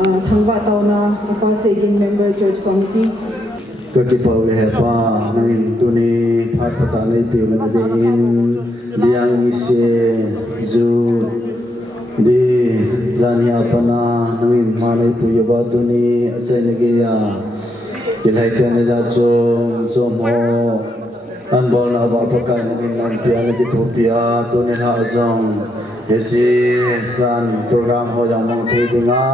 thangwa tauna apa seging member church committee Ketika wehepa nangin tuni phatata nei pe mandein diang ise zu di zani apana nangin malai pu yoba tuni asenege ya kilai tene ja som ho anbol na ba pakai nangin nampia ne kitopia tuni ha azong esi san program ho yang mong the dinga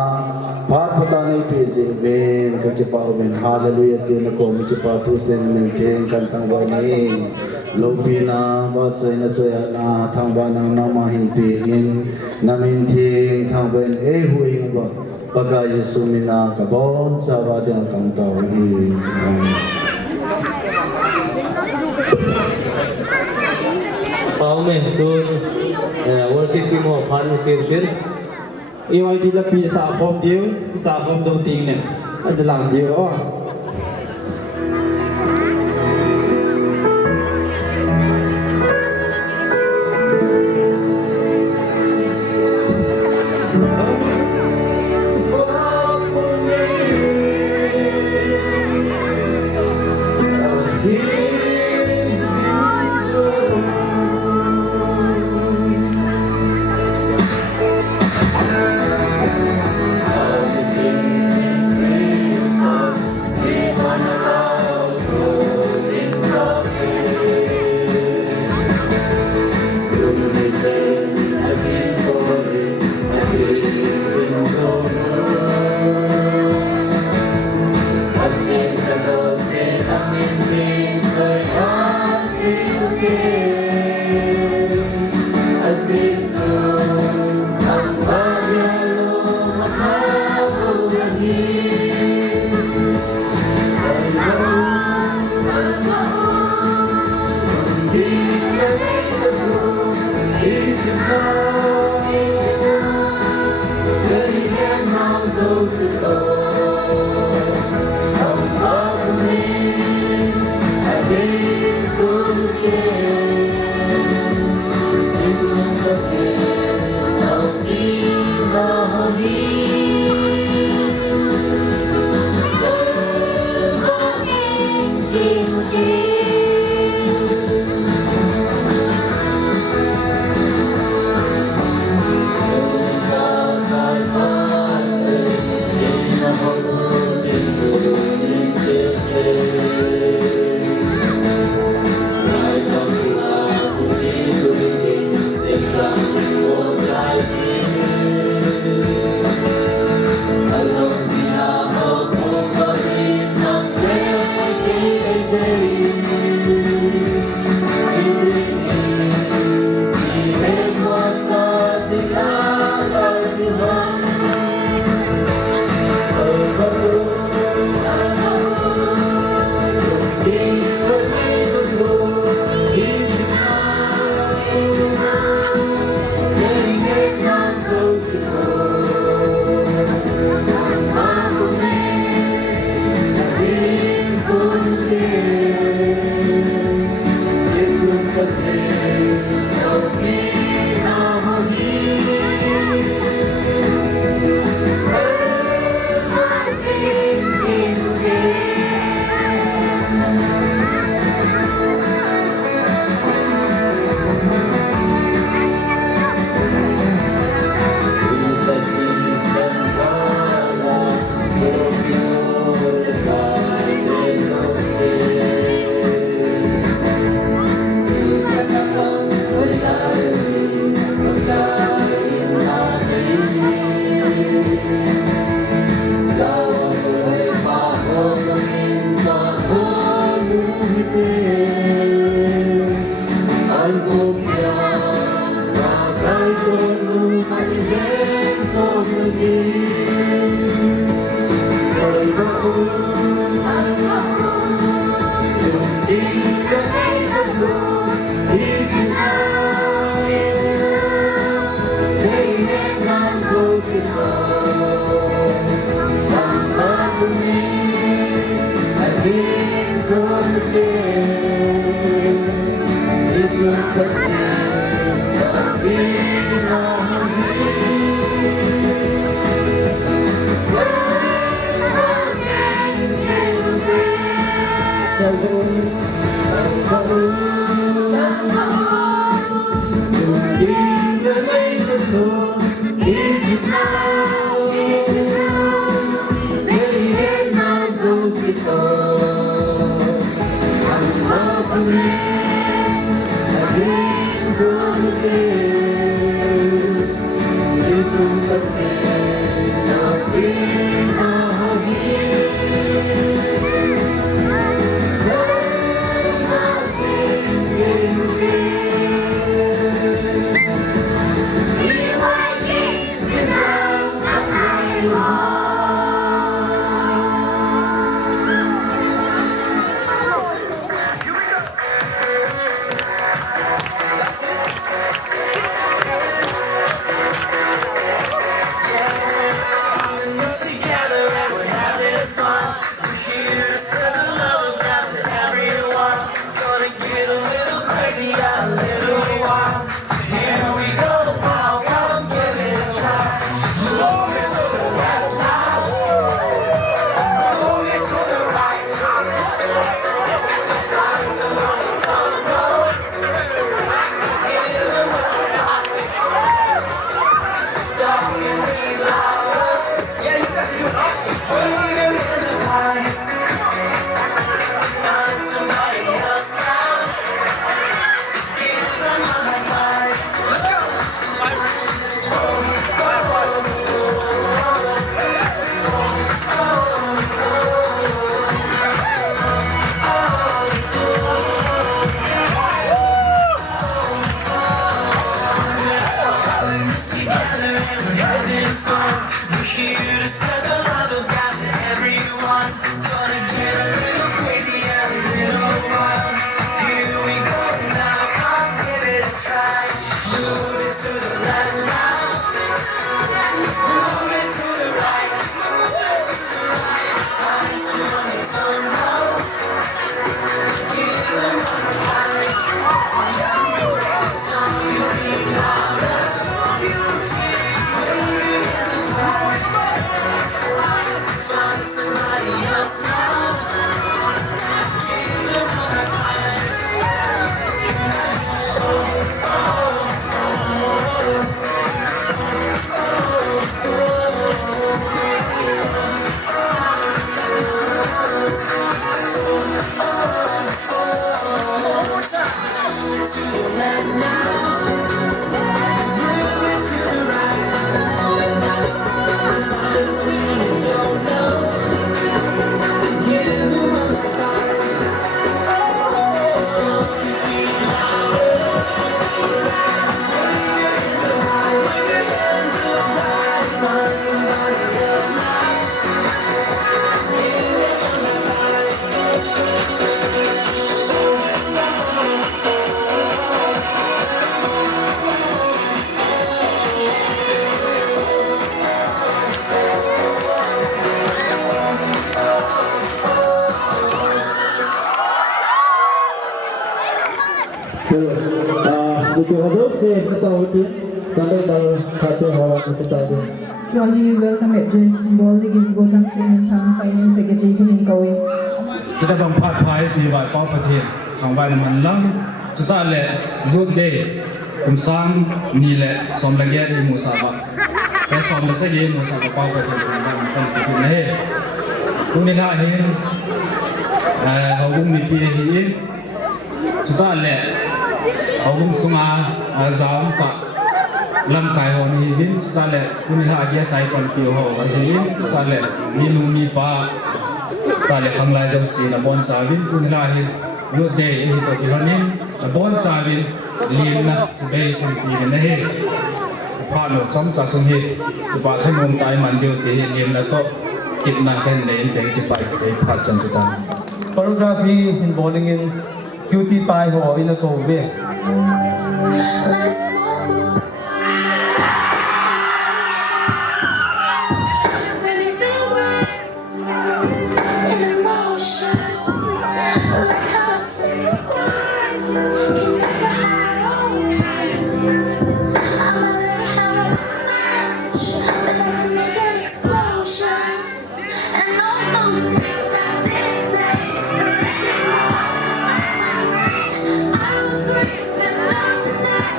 Phat patani pezi ben kecepau ben hallelujah tiada komi cepat tu sen mungkin kantang bani lopina basai na soya na thang banang nama himpin namin ting thang ben huing ba baga Yesu mina kabon sawa yang kang tau hi Paume tun worship team of Phan Tin yêu đi là pi sa phong trong tiếng này anh làm điều đó So Dito aso se katawti kami dal kate hawa katawti. Yoli welcome address bol digin gotang sin thang finance secretary kin kawin. Kita bang pat pai pi vai pau pathin thang vai man lang chuta le zut de kum sang ni le som la ge di musa ba pe som la se ge musa ba pau pathin thang vai man kan pathin le tu ni la hin hawum mi pi hi chuta le hawum sunga azam ta lam kai ho ni hin chuta le tu ni la ge sai kon pi ho hi chuta le ni lu mi pa ta le khang lai jau si na bon sa vin tu ni la hi ru de hi to ti hanin na bon sa vin lim na chu be tu pi na he pa lo chom cha sung hi chu pa thai mom tai man deu ti lim na to kit na ken le te ti pai te pha chan chu ta paragraph hi in bowling in cutie pie ho in a ko ve Like a small boat, sending big waves in emotion. Like how a single word can make a heart open. I might already have a match, but I can make an explosion. And all those things I didn't say, wrecking balls inside my brain. I was screaming loud tonight.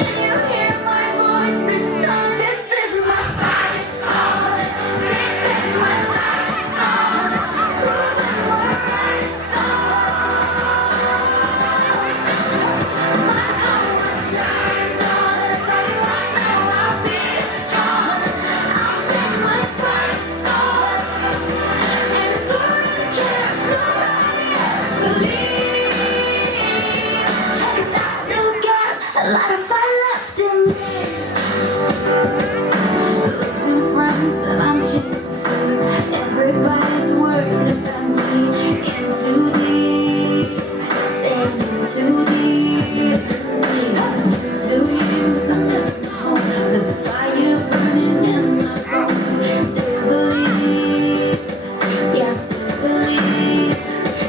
Can you hear my voice this time? This is my fight song. Deep in my life song. Proving what I saw. My power's turned on. Starting right now, I'll be strong. I'll clean my fight song. And I don't care if nobody else believes. 'Cause I still got a lot of fight left in me. Losing friends that I'm chasing. Everybody's worried about me. In too deep, staying in too deep. I was 2 years, I'm missing home. There's a fire burning in my bones. Still believe, yeah, still believe.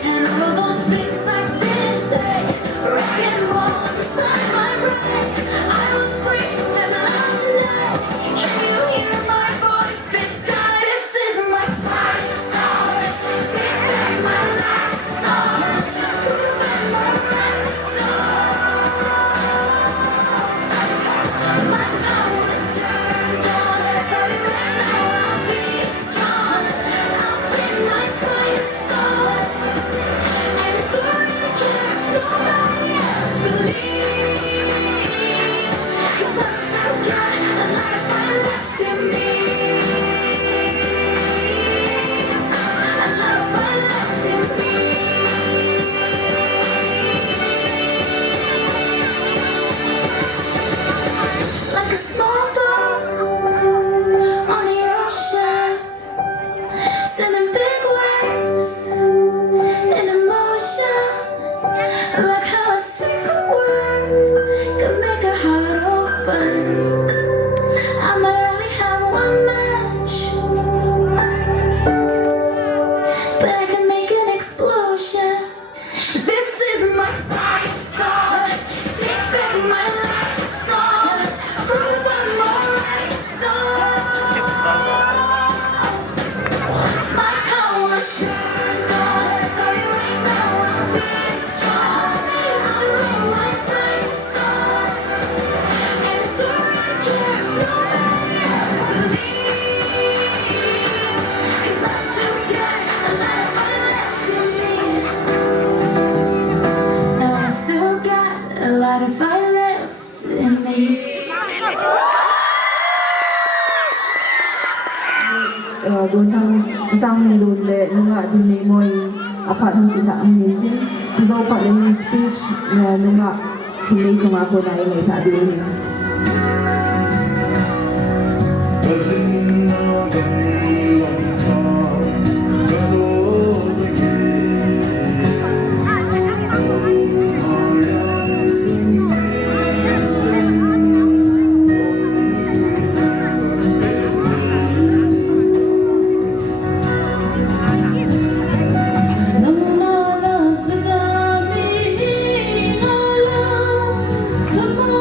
And all those things I didn't say, wrecking balls inside my brain. I was screaming loud tonight. Can you hear my voice this time? This is my fight song. Deep in my life song. Proving my right song. My power's turned on. Starting right now, I'll be strong. I'll clean my fight song. And I don't care if nobody else believes. 'Cause I've still got a lot of fight left in me. A lot of fight left in me. Like a small boat on the ocean, sending big waves in emotion. Like how a single word could make a heart open. I might only have one match, but I can make an explosion. This is my fight song. Deep in my life song. Proving my right song. My power's turned on. Starting right now, I'll be strong. I'll clean my fight song. And I don't care if nobody else believes. 'Cause I still got a lot of fight left in me. Now I still got a lot of fight left in me. Gotang isang nilun le nunga din ni moy apat ng kita ang nintin. Sa so pa rin yung speech na nunga kinay chung ako na inay sa din. Someone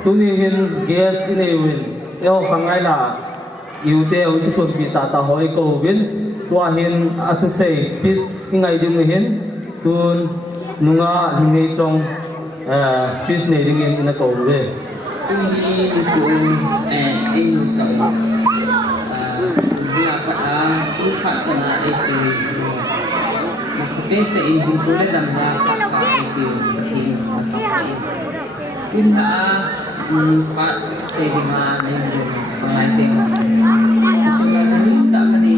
Tuni hin gas in a win. Eo hangai la you te o tu sot bita ta hoi ko win. Tua hin to say speech ingai ding hin tun nunga hinei chong speech nei ding in na ko we. Tuni itu in sa dia pada ukat sana itu masih bete in boleh dan dah itu ini Inha Pak saya dengan pengantin sebenarnya tak kini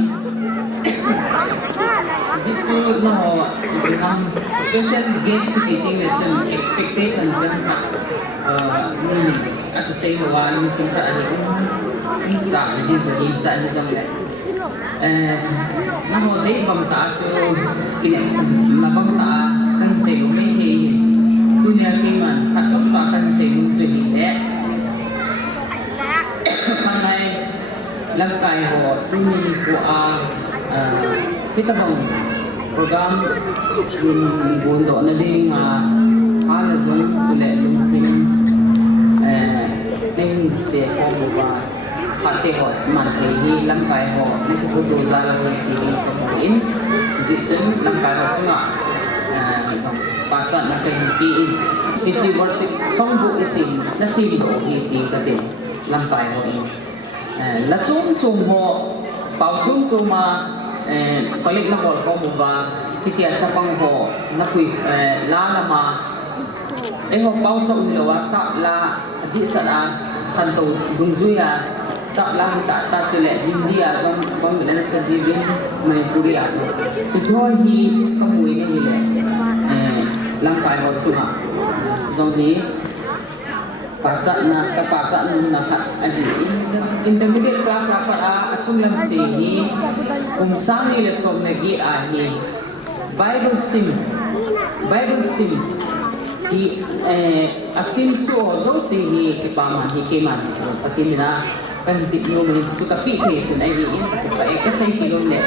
itu no dengan special guest meeting macam expectation dan ini atau saya bawa mungkin tak ada insya jadi insya ni sampai namun dia bangsa tu ini labang tak kan saya lumeh dunia kiman hacok akan sehingga jadi kanai langkai ho ini ko kita bang program bundo na ding hala zon tule lumhin ding se ko ba hati ho man hi langkai ho ni ko to zala ho ti in zitchen langkai ho chunga pacat nak kiin hiji worship song bu isin na sibo hiti kate langkai ho la chung ho pau chung ma kolik na bol ko ba titia chapang ho na kui la lama ho pau chung lo wa sa la di sa a khan to gungzuya sa la ta chule india jong bang na sa jibin mai puria to joy hi kamui ni le langkai ho chunga trong thế pacat na ka pacat na hat adi intermediate class apa achung lam se hi sami le som nagi ahi bible sim hi asim so zo se hi ipama hi keman patimina kan tipno men su tapi ke sun ai hi in pa ka sai kilom le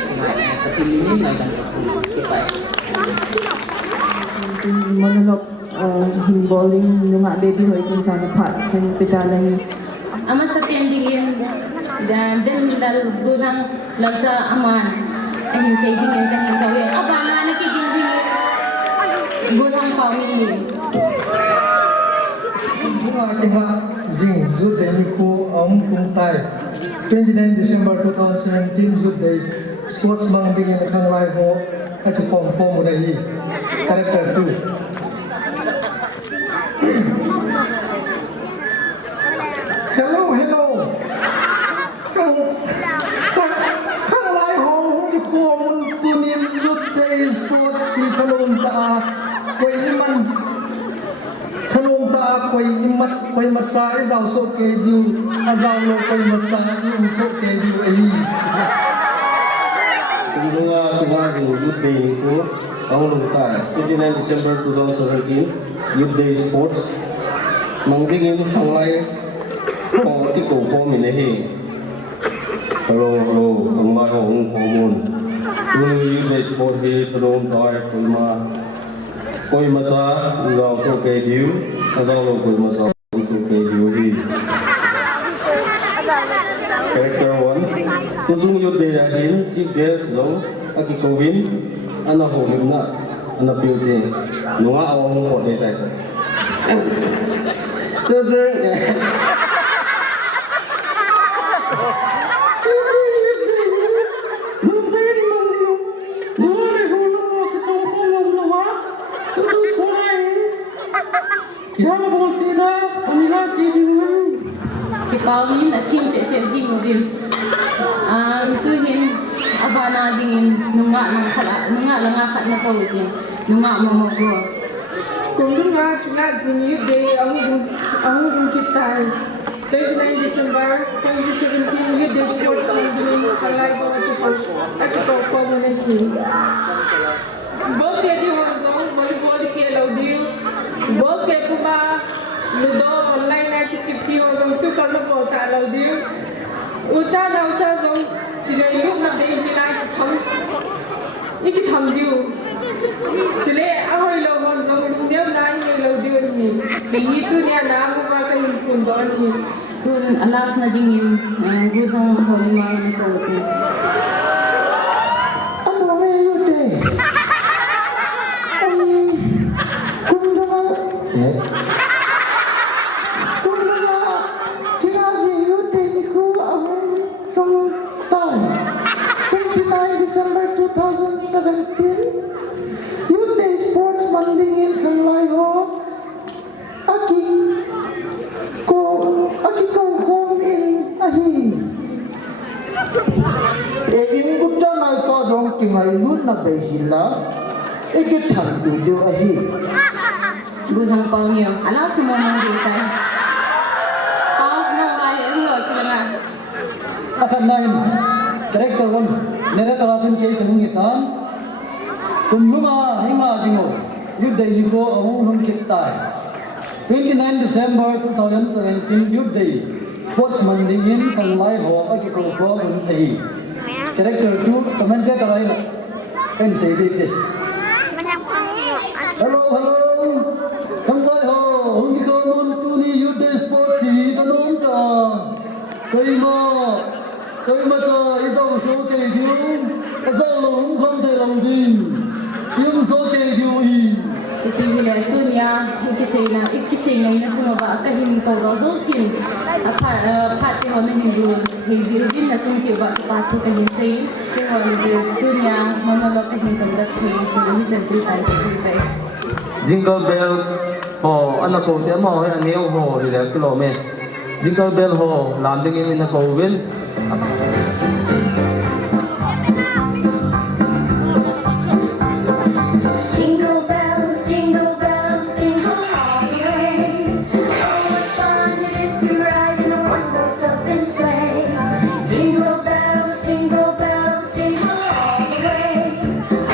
patimini ngai dan ke pa monolog bowling nunga baby hoi kin chana phat kan pita nahi ama sa pendingin dan dal gurang lansa aman ahin say dingin kan kawe abana na kiginding gurang pawili bunga tinga zing zu de ko kung tai 29 December 2017 zu de sports mang dingin khang lai ho atu pom dai character 2 Hello. Khang lai ho ni pom tunin zu de sports si kalom ta koi iman khanong ta koi mat sa ai zau so ke diu azau lo koi mat sa i so ke diu ai Bunga Tumazi Youth Day ko ang lungkay 29 December 2017 Youth Day Sports mangdigin hanglay ko tiko ko minahi hello ang mahong hormon Bunga Youth Day Sports hi tulong tayo koi macha zau so ke diu azau lo koi macha so ke diu hi Character 1 Tuzung Youth Day ahin chief guest lo aki Kovin ana ho himna ana piuti nunga awang ko de tai Tuzung Kipawin at kim cek mobil tuhin abana dingin nunga lang akat na pawid yan nunga mamagwa kung nunga kina zin Youth Day ang kita 29 December 2017 Youth Day Sports Mandalay Kalay at ikaw po mo na yun. Ball pia di Honzong, volleyball pia Laudil, ball pia kuma ludo online at chipti Honzong tu kalau po ta Laudil. Ucha zong tinay look na day nila ikitham diu. Sile ahoy lo Honzong lundiam na inay Laudil ni. Kaya itu niya na ako pa kayo pundo ni. Kun alas na din yung gudong holimang nito. Ano nga yun eh? December 2017 Youth Day Sports Mandingin Kanglay Ho Aki ko home in Ahi in gupta na ito rong tingay nun na behila ikithang dudu Ahi Gudong pao niyo. Alas mo nang dito. Pao na wala ulo sila. akan lain karakter wan nere taratun cai tanung itan kumluma hinga jingo Youth Day yuko awu nung kittai 29 December 2017 Youth Day Sports Mandingin Kanglay Ho Aki Ko Pro Bun Ahi Karakter 2 comment tarai la kan sei de hello Kanglay Ho hong ko non tu ni Youth Day Sports si tanom ta Kay ma cha izong so kay diu azang long không thể lòng tin yung so kay diu hi Ipihila ito niya, ikisay na yun at ba kahing ikaw daw zosin. Pati ho na hindu, hezil din na chung chiwa pati kahing say. Kaya ito niya, manalo kahing kandak kahing sila ni Chanchu tayo kay Jingle bell ho anak ko te mo he aneu ho hi le kilome. Jingle bell ho lam ding in na ko win. Jingle bells, jingle bells, jingle all the way. Oh, what fun it is to ride in a one-horse open sleigh. Jingle bells, jingle bells, jingle all the way.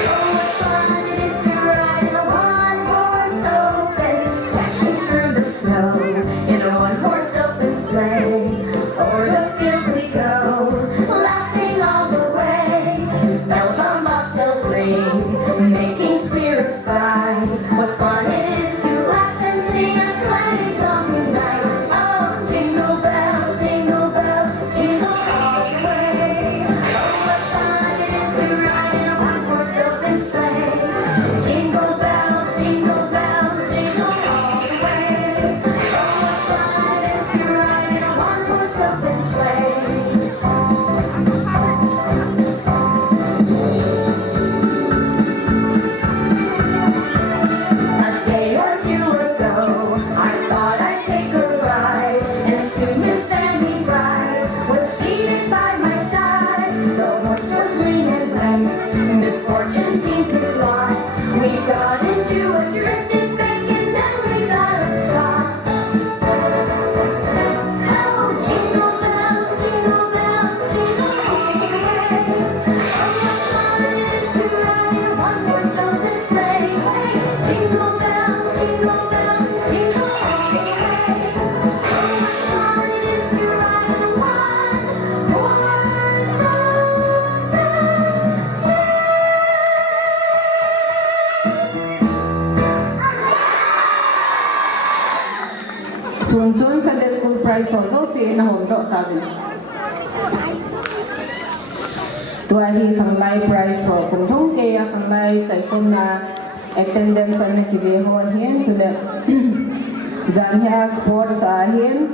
Oh, what fun it is to ride in a one-horse open, dashing through the snow in a one-horse open sleigh. O'er the fields we go, laughing all the way. Bells on bobtails ring, making spirits bright. What fun it is to laugh and sing a sleigh song tonight. Oh, jingle bells, jingle all the way. Oh, what fun it is to ride in a one-horse open sleigh. Jingle bells, jingle all the way. Oh, what fun it is to ride in a one-horse open sleigh. A day or two ago, I thought I'd take a ride, and soon Miss Fanny Bride was seated by my side. The horse was lean and lank, misfortune seemed his lot. We got into a drifted bank, and then we got upset. Oh, jingle bells, jingle all the way. Oh, what fun it is to ride in a one-horse open sleigh. Jingle bells, jingle all the way. Oh, what fun it is to ride in a one-horse open sleigh. Sunsun Sunday School Prize Hozo si na hondo tabi. Tuahi Kanglay Prize ho kung thong kaya Kanglay kay kung na attendance na kibe ho hiyan sila Zanhia Sports ahin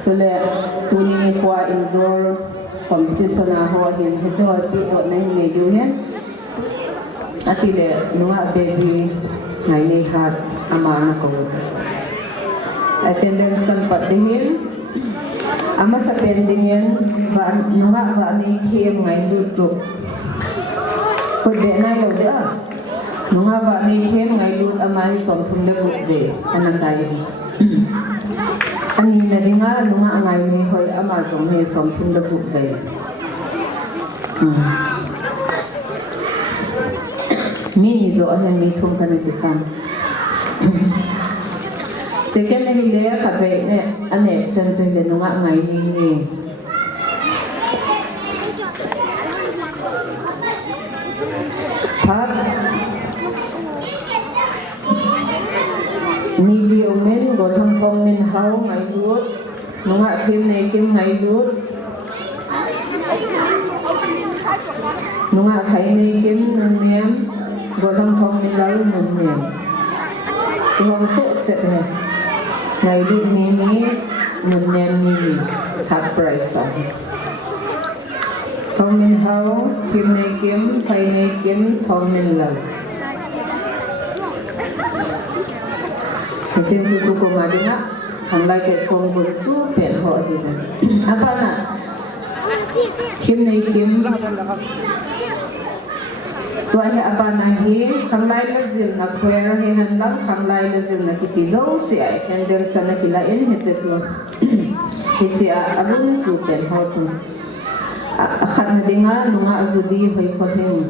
sila tuni ni kwa indoor competition na ho hiyan hizo pi ho na hiyan hiyan atile nunga baby ngai ni hat ama na ko attendance kan patihin ama sa pending yan va ni thiem ngai lut ko be na lo da nunga va ni thiem ngai lut ama ni som thum de de anang kai anh nhìn là đi ngã đúng không ngày này hồi ở mà giống như sống chung được thuộc về mi zo anh mi thung cái này được không second này lẽ cả về nè anh em xem chơi là đúng không ngày này nè phát mi liều men gọi thằng phong men hao ngày lúa nó ngã thêm này kiếm ngày lúa nó ngã thấy này kiếm ném gọi thằng phong men lấy ném cái hôm tốt sẽ này ngày lúa mini ném mini thắt price phong men hao thêm này kiếm thấy này kiếm phong men lấy trên YouTube của mà đi á, thằng lại cái công việc chú biển họ thì này, apa na, kiếm này kiếm, tôi hay apa na hi, thằng lại là gì na queer hay hành lang, thằng lại là gì na kiti dâu sẽ, handle sana kila in hết chứ, hết chứ abun chú biển họ chứ, khát na đi ngã, nung ngã zudi hơi khó thêm.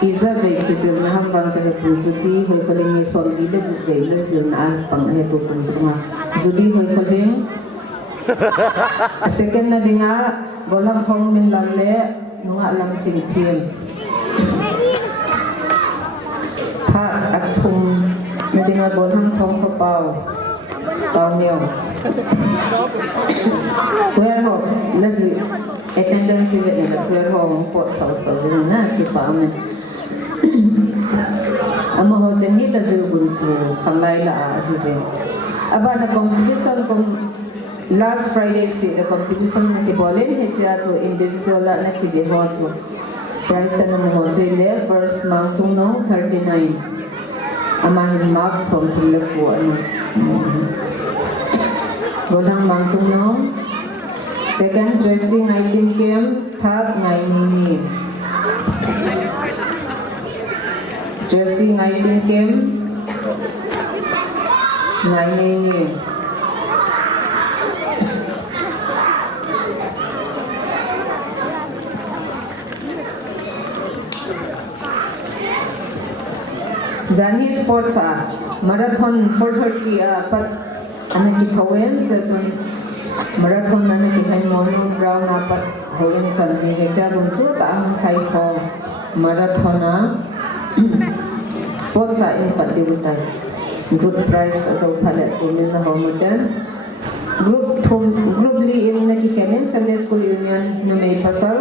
Iza về cái gì mà ham vang cái bùn zudi hồi có lên nghe son đi được về là gì na bằng hệ tổ cùng sang zudi hồi có lên second na dinga golam thong min lam le nunga lam ching thiam tha athum na dinga golam thong kho pau neo where ho la zi attendance ve na where ho po sau na ki pa men ama ho chen hi la zil bun chu khamlai la hi ve aba na competition last Friday si the competition na ki bolen he cha chu individual la na ki ve ho chu prize na mo ho le first month chung no 39 ama hi mark som thil le ko ani godang mang chung no second dressing item game third ngai ni dressing item game ngai ni Zani sports marathon 4:30 pat ana ki thowen zan marathon na ki khai morning round pat hoyen san ni he ja gum chu ta khai kho marathon sports in patibutai good prize ado phale chumil na homudan group li in na ki kenen Sunday School Union no me pasal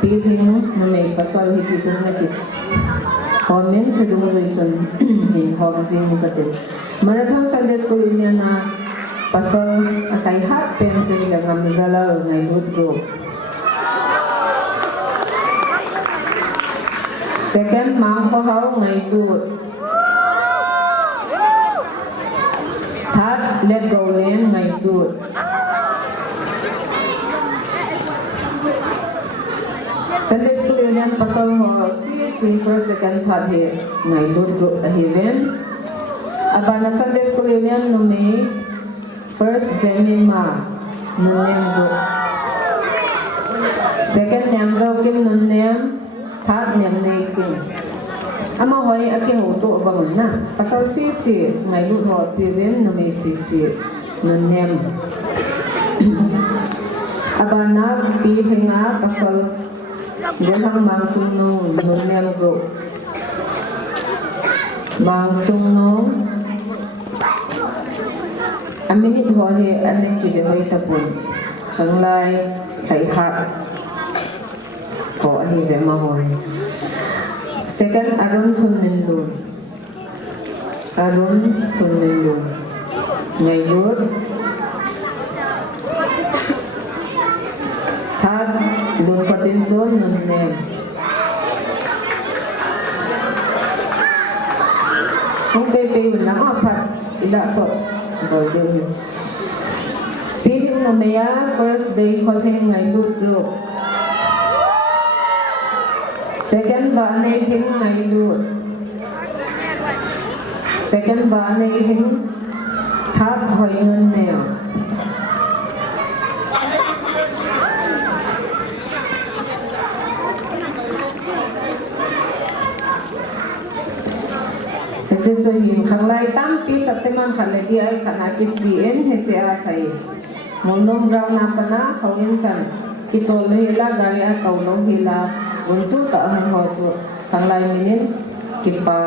pithing no me pasal hi ki chun na ki comment se dung zoi chun hin hom jing kate marathon Sunday School Union na pasal asai hat pen chun la ngam zala ngai good group second mang ho hau ngai tu third let go len ngai tu Sunday School Union pasal ho si first second third he ngai good group heaven abana Sunday School Union no me first Zemima nunem group second nyam zo kim nunem third nyam nei kim ama hoi ake ho to bangun na pasal si ngai lu ho heaven no me si nunem abana pi henga pasal Golang mang chung no nunem group mang chung no aminit ho he anin ki ve hoi tapun khanglai khai hat ko hi ve ma hoi second arun thun min lu ngai lut third lun patin zon nun nem không pe na ma phat ila so rồi đương Pihing na maya first day kolheng ngai lut group second ba nei hing ngai lut second ba nei hing Tháp hỏi ngân nèo Hãy cho him khang lai tam pi September khang lai dia khana ki cn he che a khai monom brown na pana khawin chan ki chol le la gari a tau lo hi la un chu ta han ho chu khang lai minin ki pa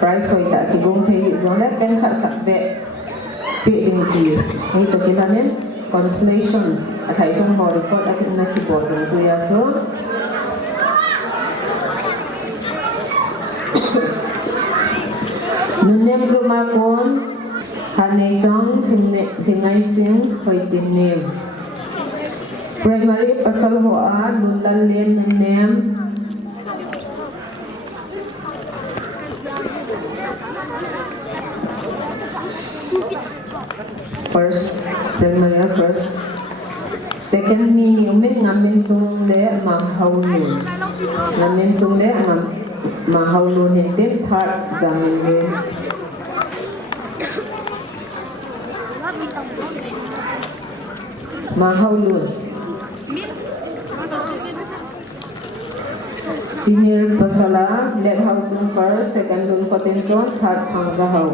price hoi ta ki gom thei zo le pen khat khat be pi ding ki hei to ki lanen constellation a khai thong mo report a ki na ki bot zo ya chu Nunem Rumakon Hanejong Hingai Ching Hoitin Name Primary Pasal Hoa Nulal Len Nunem First Primary First Second Meaning Ngamin Chung Le Mang Haulun Ngamin Chung Le Mang Haulun Hintin Third Zamin Le Mahaulun Senior Pasala Let Housing First Second Lung Potential Third Pangzahau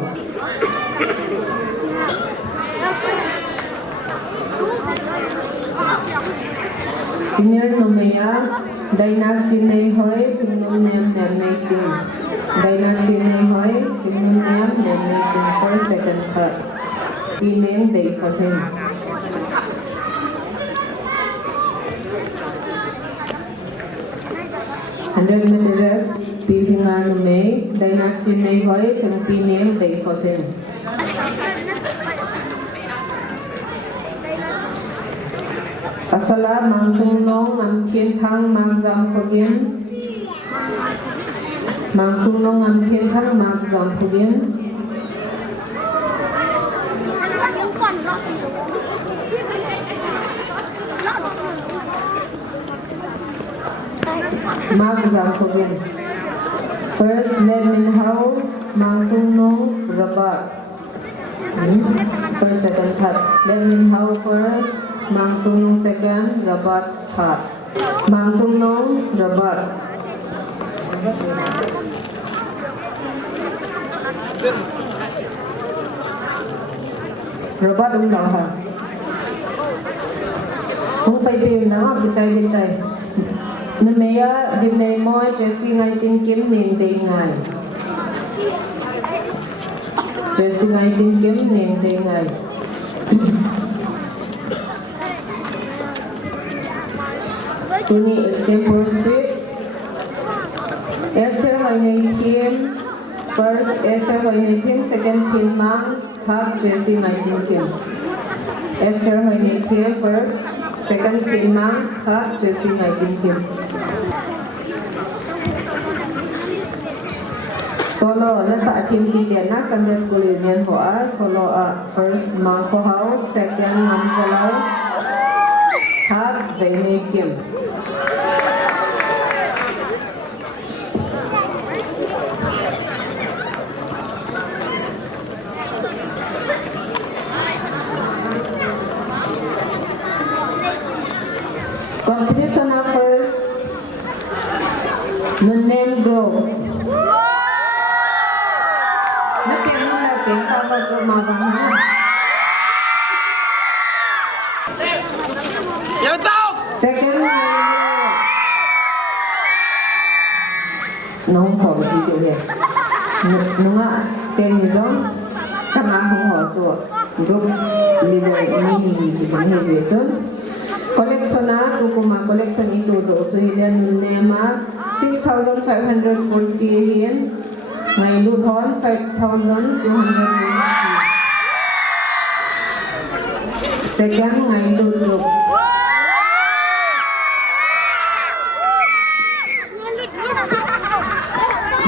Senior Nomea Dainat Sinay Hoy Kimnum Nem Nem Making Dainat Sinay Hoy Kimnum Nem Nem Making First Second Third Pineng Day Potential 100 materials pilingan may dainat sinay hoy Filipino day kosin. Pasala mangtung nong am thiên thang mang zam pagin. Mangtung nong am thiên thang mang zam pagin. Mang zam pagin. First, let me how mangtung nong rabat. First, second, third. Let me how first. Mangtung nong second, rabat third. Mangtung nong rabat. Rabat ulang ha. Kung paypay na bitay bitay. Namaya dinay mo Jesse ngay tingkim ning day ngay. Jesse ngay tingkim ning day ngay. Tuni example streets. Esther Hoynekim. First Esther Hoynekim. Second Kim Mang. Third Jesse ngay tingkim. Esther Hoynekim first. Second Kim Mang. Third Jesse ngay tingkim. Solo nasa atim kita na Sunday School Union ho solo first Mangko House, second Mamzalaw, third Vene Kim. Competition na first Nunem Group. Second nông khổ gì kiểu này đúng ạ tên gì giống chắc là không họ chùa group leader mini thì vẫn hay dễ chứ collection á tu cũng mà collection itu tu tu hilen nema 6,540 hiền ngày lưu thon 5,290 second ngày lưu group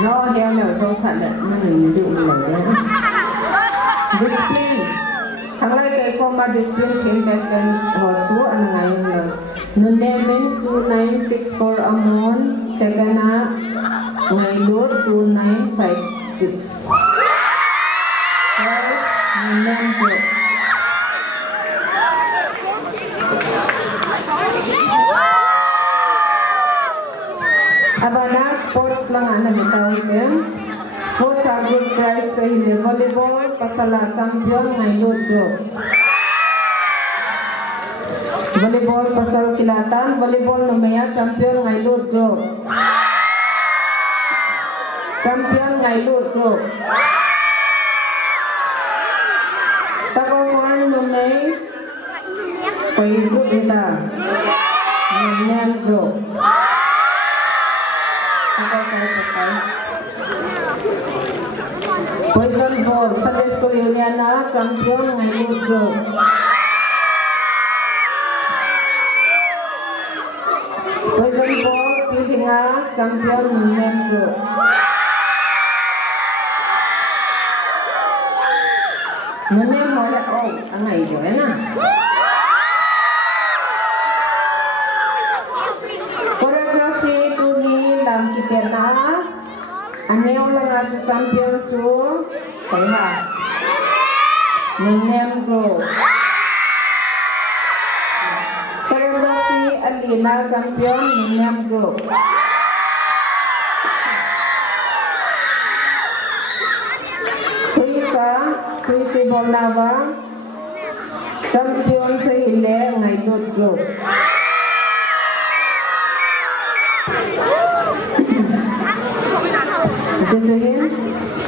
nó heo mèo dâu phản lận nó mình tự mở ra discipline thằng lại cái con mà discipline came back and họ chú anh ngày lần nên đem đến 2964 amon second á ngày lúa 2956 first Nunnem Group. Abana sports lang ang nabitaw din. Sports sa group prize sa hili volleyball pasala champion ngayon group. Volleyball pasal kilatan, volleyball numaya champion ngayon group. Champion ngayon group. Tapawan numay kay group kita. Nunnem Group. Poison Ball, Sunday School Juliana, champion ngayon group. Poison Ball, Pihinga, champion Nunnem Group. Nunnem mo ya ang ngayon na. Choreography tuni lam kitena. Aneo lang at champion su kaya Nunnem Group. Choreography Alina champion Nunnem Group. Kuisi Bolnava champion sa hile ngayon group.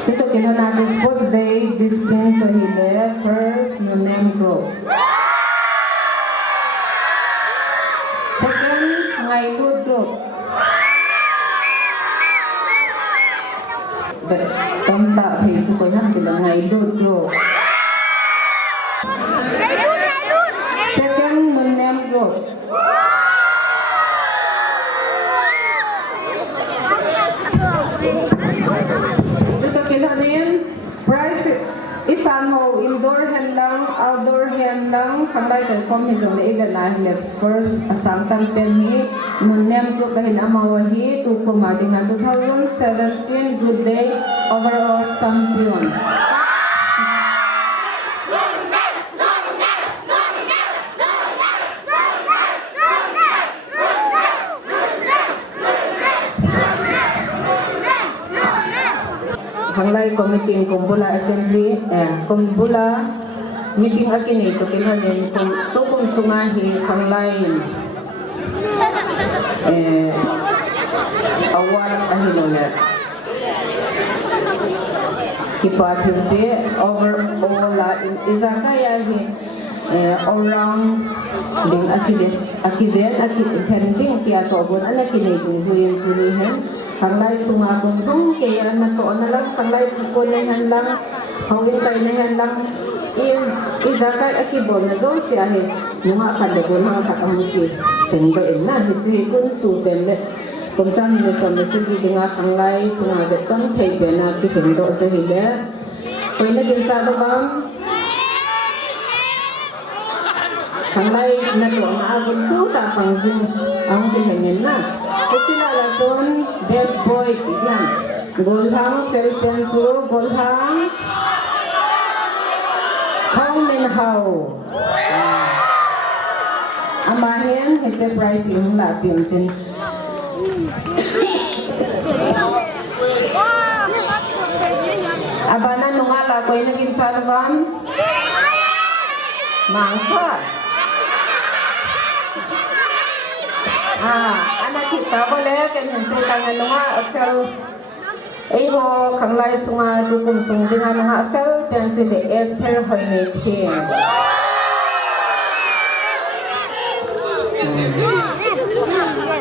Ito kinanati sports day discipline sa hile first Nunnem Group. Second ngayon group. Tóm tạo thì chúng tôi hát thì là ngày đôi group. Second Nunnem Group. Chúng tôi kêu lên price isang ho indoor hand lang, outdoor hand lang. Kambay kay kom hizong na event na hile first asamtang pen hi Nunnem Group kahil amawahi to kumadi nga 2017 Jude overall champion. Hanglay committee kumbula assembly kumbula meeting akin ito kinhanin tukong sungahi hanglay award ahilolet kipathilbe overall izakaya hi orang ding akiven hending tiatogon anakinay zuyin tunihen hanglay sungagong kung kaya na to na lang hanglay tukunahan lang hawin kainahan lang izakay akibol na zo siya he mga kadagon mga kakamuki tendoin na hitsi kun supenle kung saan nila sa mesigi nga hanglay sungagat tong tebe na kitendo sa hile kaya naging sa labang hanglay na to na agon suta pang zing ang pinangin na sila laton best boy yan golhang Philippines golhang Hao Min Hao amahin hitse price yung lapion tin abana nungala ko naging salvam mangka anak kita boleh kan hasil tangan nunga afel ho kanglai sunga dukung sung dengan nunga afel pensile Esther hoine the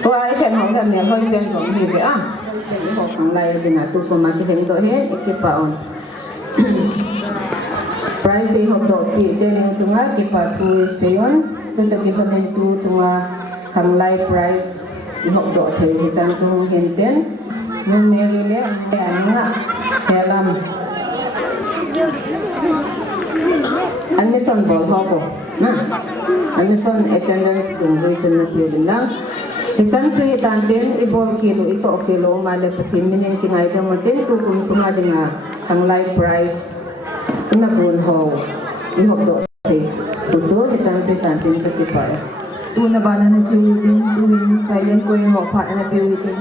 to ai khen hong kan me hoi pen song hi ke pen ho kanglai dengan tu pemaki heng to he ekipaon price ho to pi ten sunga kipa tu seon sunto kipanen tu sunga Kanglay price ihok do the hisan sung henten nun merile nga helam admission bol hoko na admission attendance kung zoi chen na pili lang hisan su hitanten ibol kilo ito kilo male patin minin kingay damotin tukum sunga dinga Kanglay price na gun ho I hop do thei bu zo he chang che tan tin ka ti pa tu na ba na chi din tu in silent ko ho pha na bi din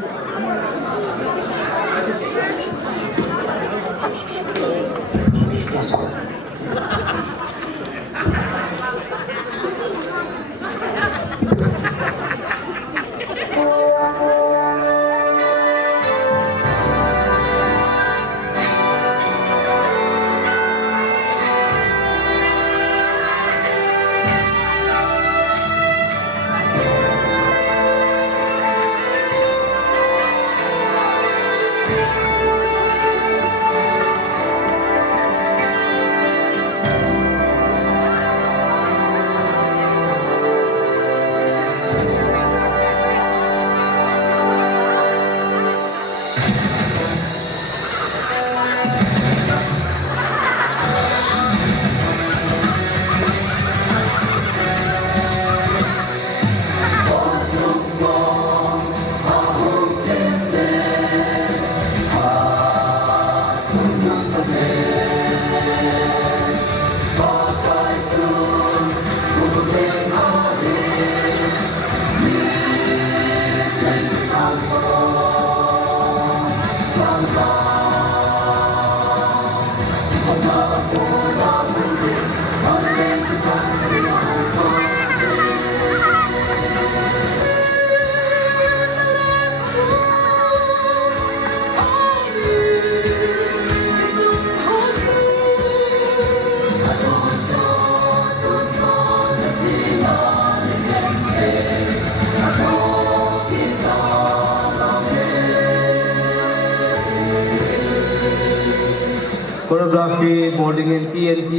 Choreography boarding in TNT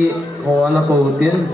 o anak ko din.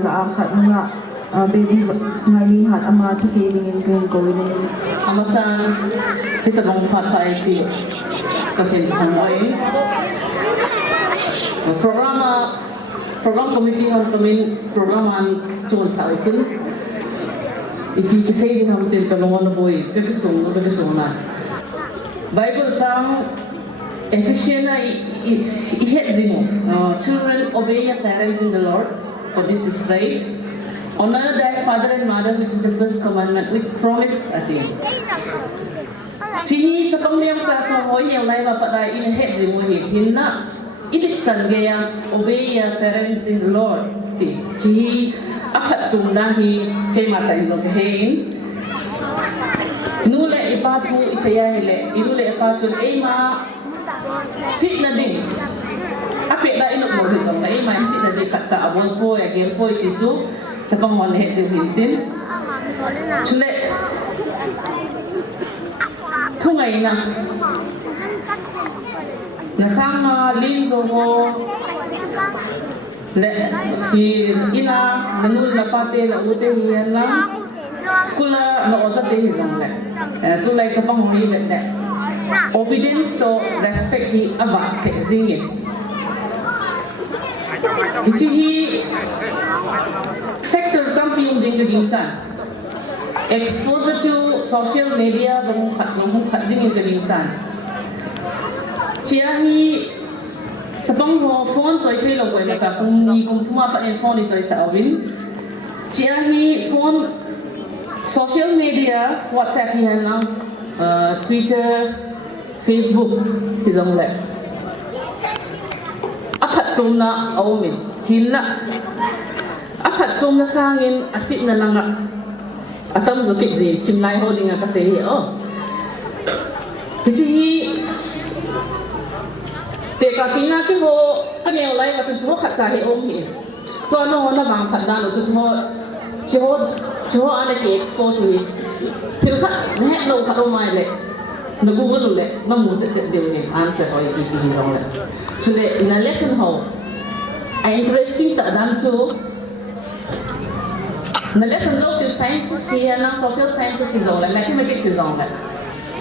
la akhat nga baby ngai hat ama to saving in kan ko ni Amasan kita bang patay ti katin hangoy. Program committee han kamin programan chun sa itin. Iki kisay din ham tin kalungan na boy kakisung na. Bible chang efficient na ihet zino. Children obey your parents in the Lord, for this is right. Honor thy father and mother, which is the first commandment with promise at you. Chihi chakam yang cha hoy yang lai ba padai in het ji mo hi hin na. Ilit chan ge yang obey your parents in the Lord. Chihi apat sum dang hi ke mata izo ke hein. Nule ipa tu isaya hele, inule ipa tu ma sit na din. Apik da inok mo hizong na ma sit na din kat sa abon po ya gel po itu. Sapang wala hete hintin. Chule tungay na. Nasama linzo mo le ki ina nanul na pate na ute hiyan lang. Skula na oza te hizong le. Tulay sapang humilit le. Obedience to respect hi aba ke zingin. Hichihi factor kampi yung din chan. Exposure to social media zong khat din yung din chan. Chiahi sapang ho phone choi phe lo koi cha kung ni kung thuma pa en phone ni choi sa awin. Chiahi phone social media WhatsApp hi han lang Twitter, Facebook hi zong le. Apat zong na awmin hila. Apat som na sangin asit na lang atam zokit zin simlay ho dinga kasi oh kichi te ka pina ki ho kanel lai ka chu khat sa he om hi to no na bang phat da no chu ana ki expose hi til khat ne no khat o mai le na google le na mu che de ni answer ho yi ki zong le chu le na lesson ho ai interesting ta dan chu na lesson social sciences siya na social sciences is all mathematics is all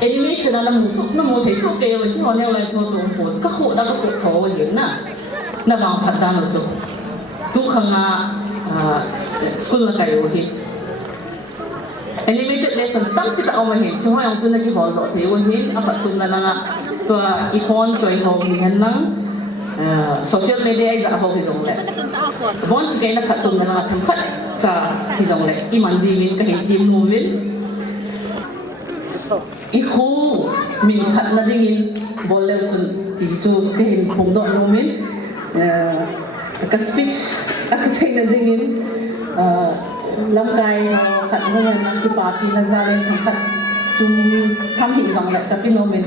animation na musuk na mo thei sok ke yo ti ho ne lai cho chung po ka khu da ka khu tho yin na bang phat da no chu tu khanga school na kai yo hi animated lessons tam kita o ma hi chu ho yang chu na ki bol do thei wo hi apa chung na nga to iphone choi ho hi han nang social media is a ho hi jong le bon chi kai na phat chung na nga tham khat cha si jong le I man di min ka hin tim nu min I khu min khat na ding in bol le chun ti chu ka hin phung do nu min ka speech ka chei na ding in lam kai khat na nan ki pa pi na za le khat chun tham hi jong le ka pi nu min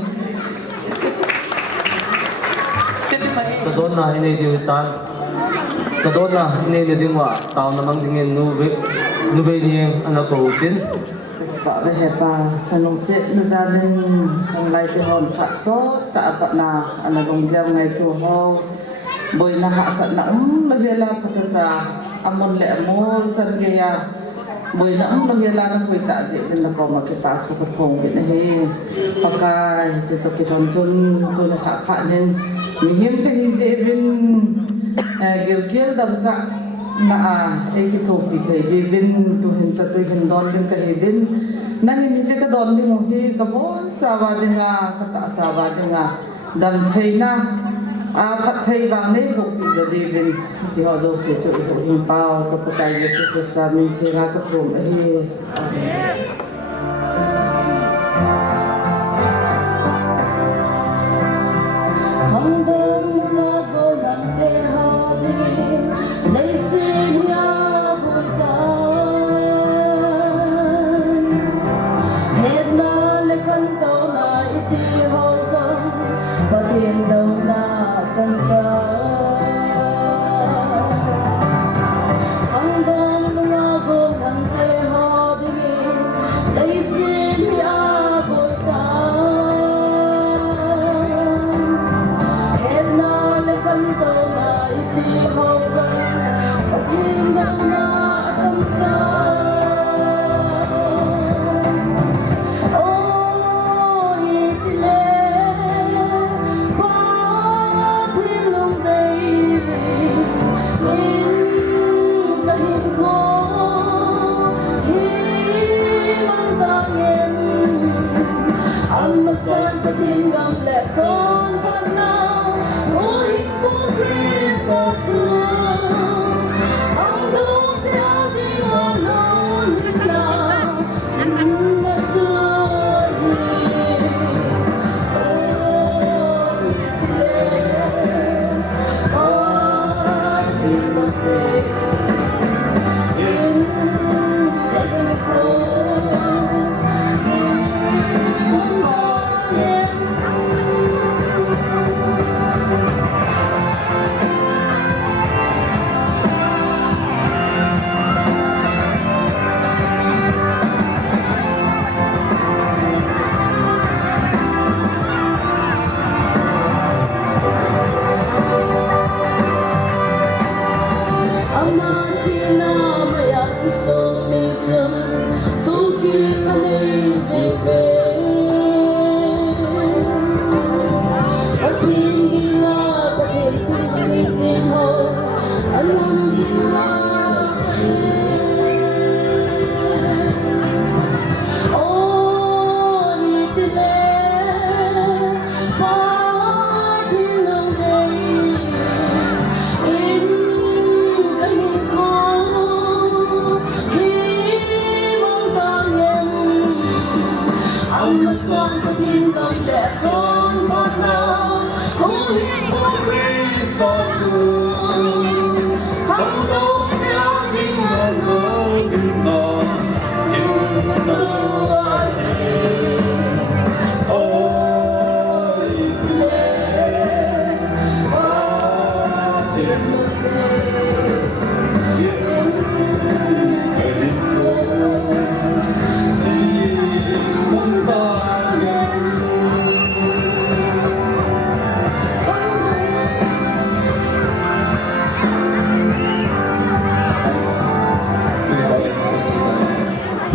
Chadon na hinay diwitan. Chadon na hinay dingwa tao namang dingin nuve niyeng anak ko din. Pak behepa sanong sit na zalin ang lai tuhon pakso ta apa na anagong gyang ngai tuho boy na hasat na lagela patasa amon le amon sargeya boy na lagela na boy ta je din na ko makita ko pong bin he pakai sito kiton chun ko na ha nen mihim ka hize bin gil dam sa na ki thok ki thei bin tu hin cha tu hin don bin ka bin nangin hize ka don bin mo hi ka bon sawa dinga ka ta sawa dinga dam thei na phat thei bang ne bok ti ja de bin ti ho zo se chu ko hin pao ka pakai yesu ko sa min thera ka prom hi thiên gầm lệ trốn phần nào ôi phố Cristo thương ông đúng theo tiếng hoa nôn lúc nào đã chưa đi ôi thiên gầm lệ in tay khô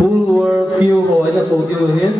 Full work yêu hội là bộ yêu hết.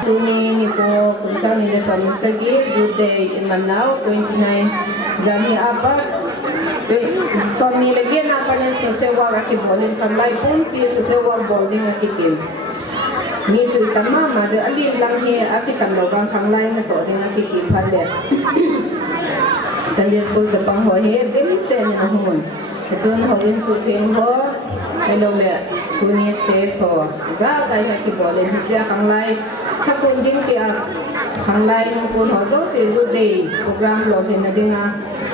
Tuni ni ko kung saan nila sa Misagi, Jude in Manao, 29, Jami Apat, so nilagyan na pa niya sa sewa akibolin kamlay pumpi sa sewa bolding akitim. Ni tu tama ma de ali lang he akitam lo bang kamlay na to ding akitim phale. Sunday school sa pang ho he dim se na humon. Ito na hawin su teng ho hello le tuni space ho. Za kai akibolin hiya kamlay hakun ding ti kamlay ng kun ho zo se Jude program lo hin na dinga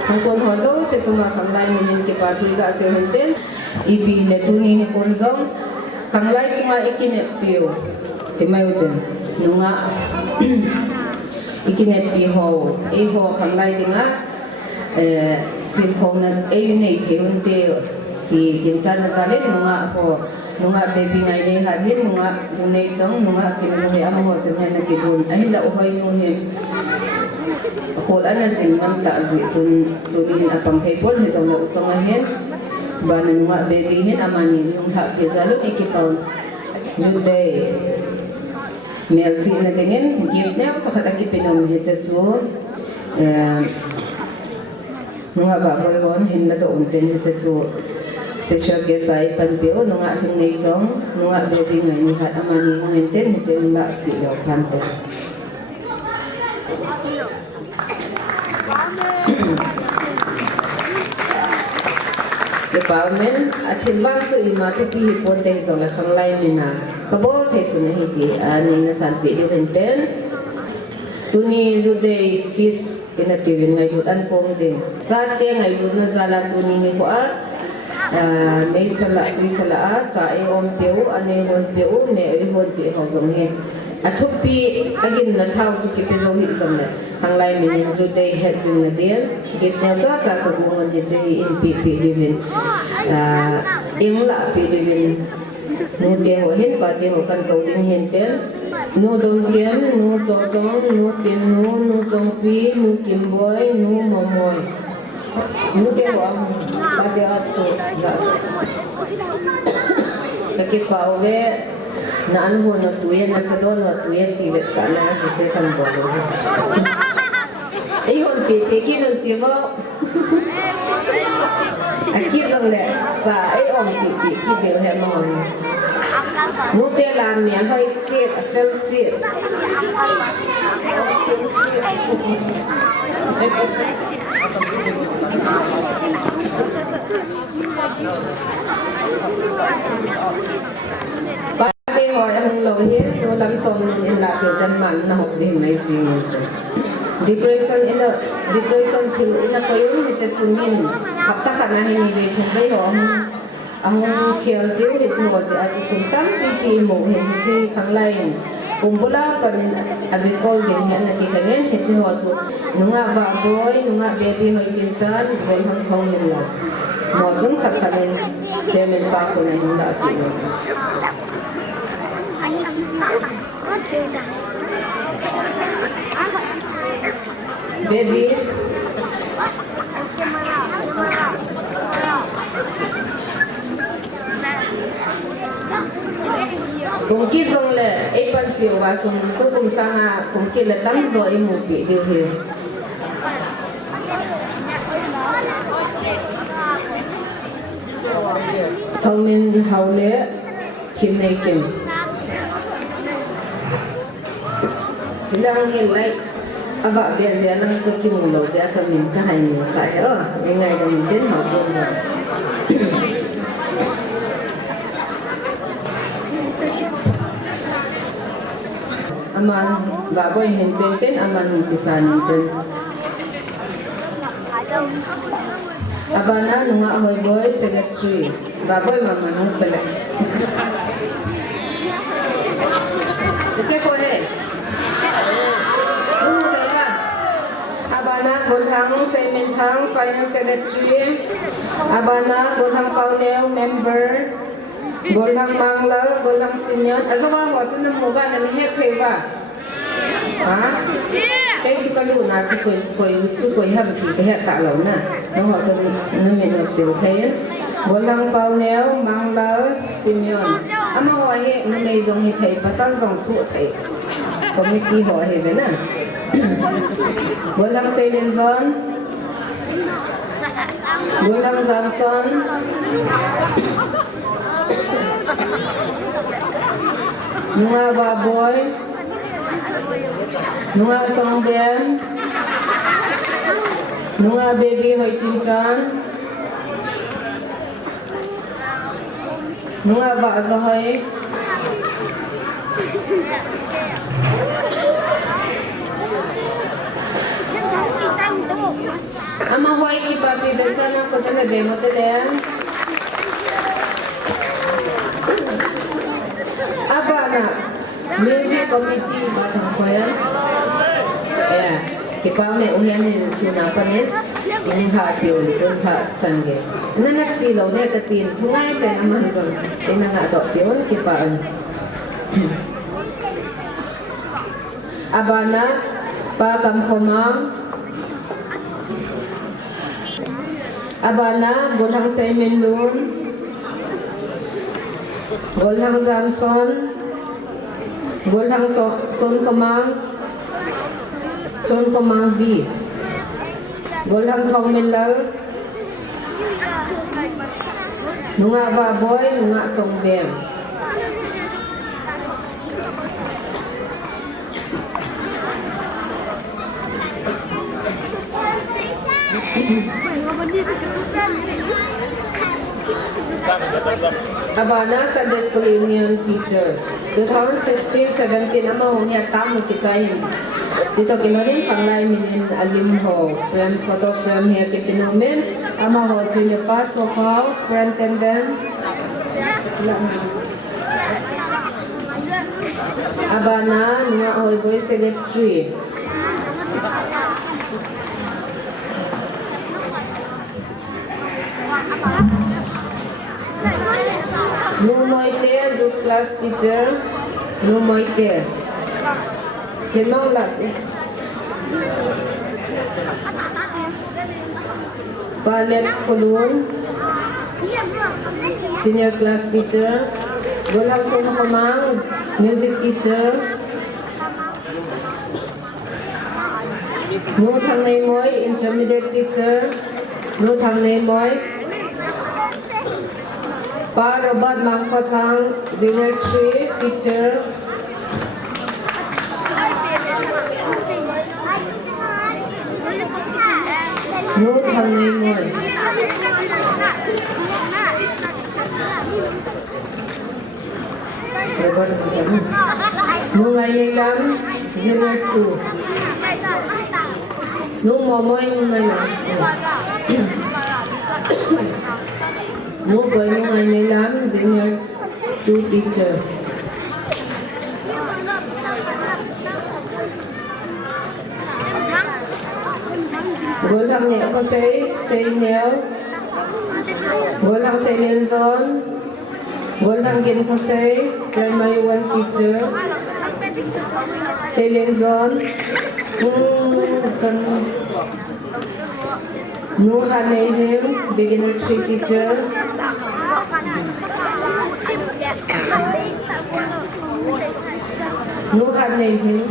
ang kon hozo se tunga kanglay minin ke patri ga se henten ibi le tuni ni konzong kanglay sunga ikinep piu timayuden nunga ikinep pi ho e ho kanglay dinga pin ho na e nei the hunte ti kinsan na zale nunga baby ngai ne hadin nunga dunei jong nunga kinzong ya mo chen na kibun ahila uhoy no him khol ana sin man ta zi tun tunin apang thepon he jong lo chong hen subana nuwa baby hen amani yung ha ke zalo ikipaw Jude melzi na dingen gift na sa kataki pinom he chu nuwa ba boy hon hen na do unten he chu special guest ay panpeo nunga hin nei jong nunga baby ngai ni hat amani hong enten he chen la pi lo phante Department atin bang so ima to pi ponte so la khanglai mina kabol the sun hiti ani na san pi de henten tuni Jude fees pinativin ngai hutan pong din sa te ngai na zala tuni ni ko may sala sa e om peu ani hon peu me e hon pi ho zong he athupi agin na thau chu ki pe zo hi zam le kanglai minin Jude het zin na dia gift na cha ka gungon he je in pi divin im la pi divin nu de ho hen pa de ho kan ko ding hen tel nu dong kian nu zo zong nu tin nu zong pi nu kim boy nu momoy nu de ho pa de at so gas ke pa ove na an ho na tuyen na sa don na tuyen ti vet sa na ke se kan bo ai hon pi pe ki non ti bo aki zong le sa ai om pi ki de he mo nu te la mi an hoi chiet a fel chiet hỏi ông lỗi hết nó lắm xong nên là kiểu dân mạng nó học đến mấy gì depression in a depression till in a kayo ni te tumin kapta kana hini be thumbai ho ahong khel jiu he chu ho se atu sultan pi mo he ji khanglai kumbula panin abi kol din he na ki khangen he chu ho chu nunga ba boy nunga baby hoi tin chan bol hang thong min la mo jung khat khanen jemen pa ko na hin da ki baby kung ki zong le e pan pio wa sung to kum sanga kung ki le tam zo e mu pi de he Thomin haule kim nei kim silang hi like aba bia zia nang chuk ki mu lo zia cha min ka hai mu khai ngai da min tin ho bon za aman ba boy hin ten aman pisan ten abana nunga hoy boy secretary ba boy mama nung pala ko he abana golhang seminthang finance secretary abana golhang pauneo member golhang mangla golhang senior azawa ho chun mo ga na he theva ha cái chú cái lũ nào chú quỳ hầm thì cái hệ tạ lẩu nè nó họ cho nó mình được biểu thấy bốn lăng bao néo mang lỡ Simeon ama hỏi hệ nó này dùng hệ thầy và sang dòng sụa thầy có mấy kỳ hỏi hệ với nè bốn lăng xây lên zon bốn lăng giang son nunga ba boy nunga song ben nunga baby hoy tin chan nunga va za hoy ama hoy ki papi besana ko tele demo tele abana music committee ba sang koyan ya kita me uhian ni suna panet in ha piol don ha sange nanak silo ne katin hungai pe naman zon inanga to piol kipaan abana pa kamkhomang abana golhang semenlun golhang zamson golhang son komang B golhang thongmelal nunga ba boy nunga chong bem abana Sunday School Union teacher 2016-17 ama hong ya tam ki chahin chito kinorin panglai minin alim ho frame photo frame he ke pinomen ama ho chile pass of house superintendent abana nunga hoy boy secretary Numoite जो class teacher Numoite kenong lat Palet Kulun senior class teacher Golhang Song Komang music teacher Nu Thang Nei Moy intermediate teacher Nu Thang Nei Moy Pa Robert Mangkothang junior 3 teacher Nu Thang Nei Moy Nu Ngai Nei Lam junior 2 Nu Momoy Nu Ngai Lam Nu Boy Nu Ngai Nei Lam junior 2 teacher Golhang Neo Say Neo Golhang Say Lenzon Golhang Gen Jose primary 1 teacher Say Lenzon Nu Hanehim beginner 3 teacher Nu Hanehim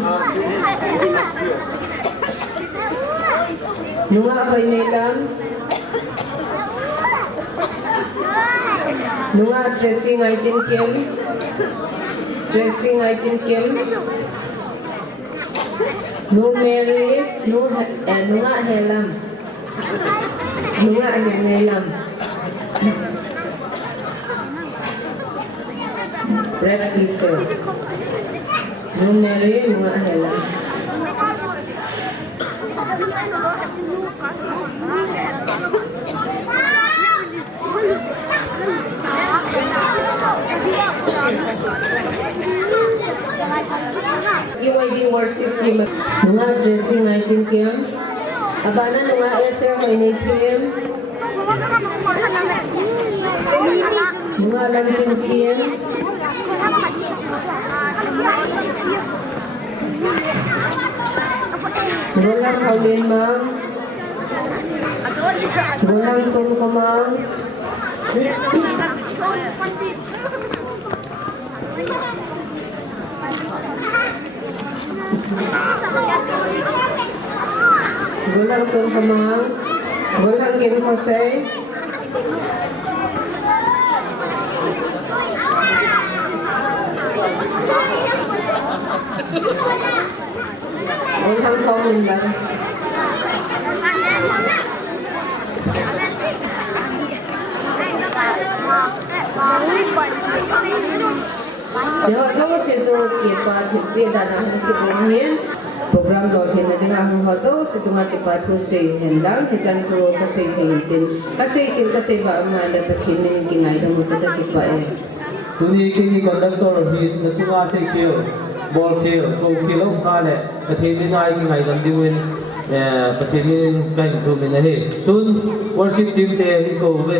Nunga Hoy Nei Lam Nunga dressing item Kim No Mary, no nga Helam. No nga Helam. Red teacher. No Mary, no nga Helam. UID worship team. Mga dressing item kiyang. Abana mga SR may team. Mga lanting kiyang. Gulang hawin ma'am. Gulang sun ko ma'am. Gulang sun ko ma'am. Gulang kin Jose. Gulang Tomin lang. Jauh sejauh kita hidup dalam hidup ini, program lorhin dengan hujau sejauh kita kusai hendang, hijan jauh kusai kusai bahagia dapat kini kinai dan mudah kita. Tuni kini conductor hi na chunga se kyo ball kyo ko kilo ka le pathimi ngai ki ngai lam diwin pathimi kai thu min he tun worship team te hi ko ve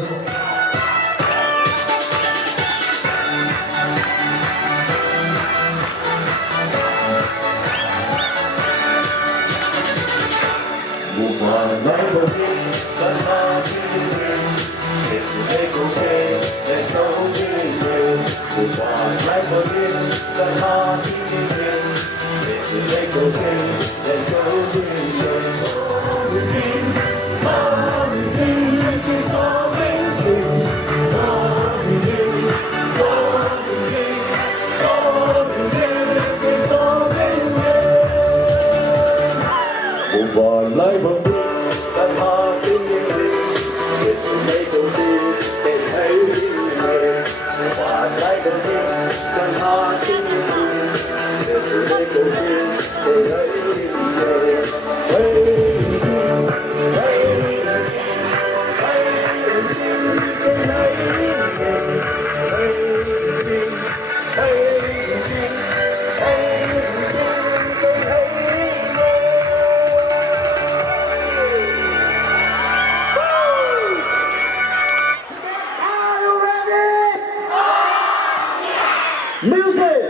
Music!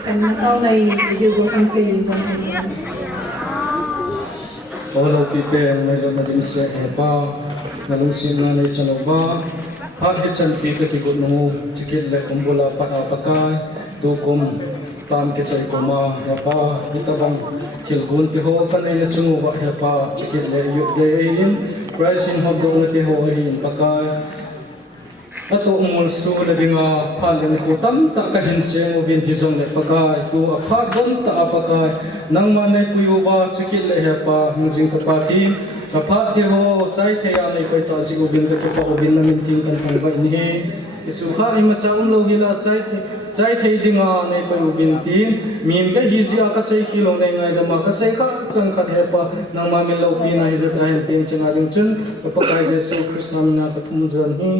Kanya tao na i-ibigay ang sili sa mga. Olo pipe may lo na dim se pa nalung sin na nay chanova at chan pi ka tikot no tikit le kumbula pa apaka tu kum tam ke chai koma ya pa itabang kilgun ti ho kan ay chungu wa ya pa tikit le yu de in pricing ho do na ti ho in paka ato umul su na dinga phalin ko tam ta ka hin se mo bin hizong le paka tu apha gon ta apaka nang manay puyo ba tikit le ya pa muzing kapati kapat ke ho chai the ya nei pai ta si ubin ka pa ubin na min ting kan tang ba ni isu kha i ma cha lo hila chai the dinga nei pai ubin ti min ka hi ji aka sei kilo nei ngai da ma ka sei ka chang khat he pa nang ma min lo pi na hi za ta hen tin chang ading chun pa kai jesu krishna na ka thum jan hi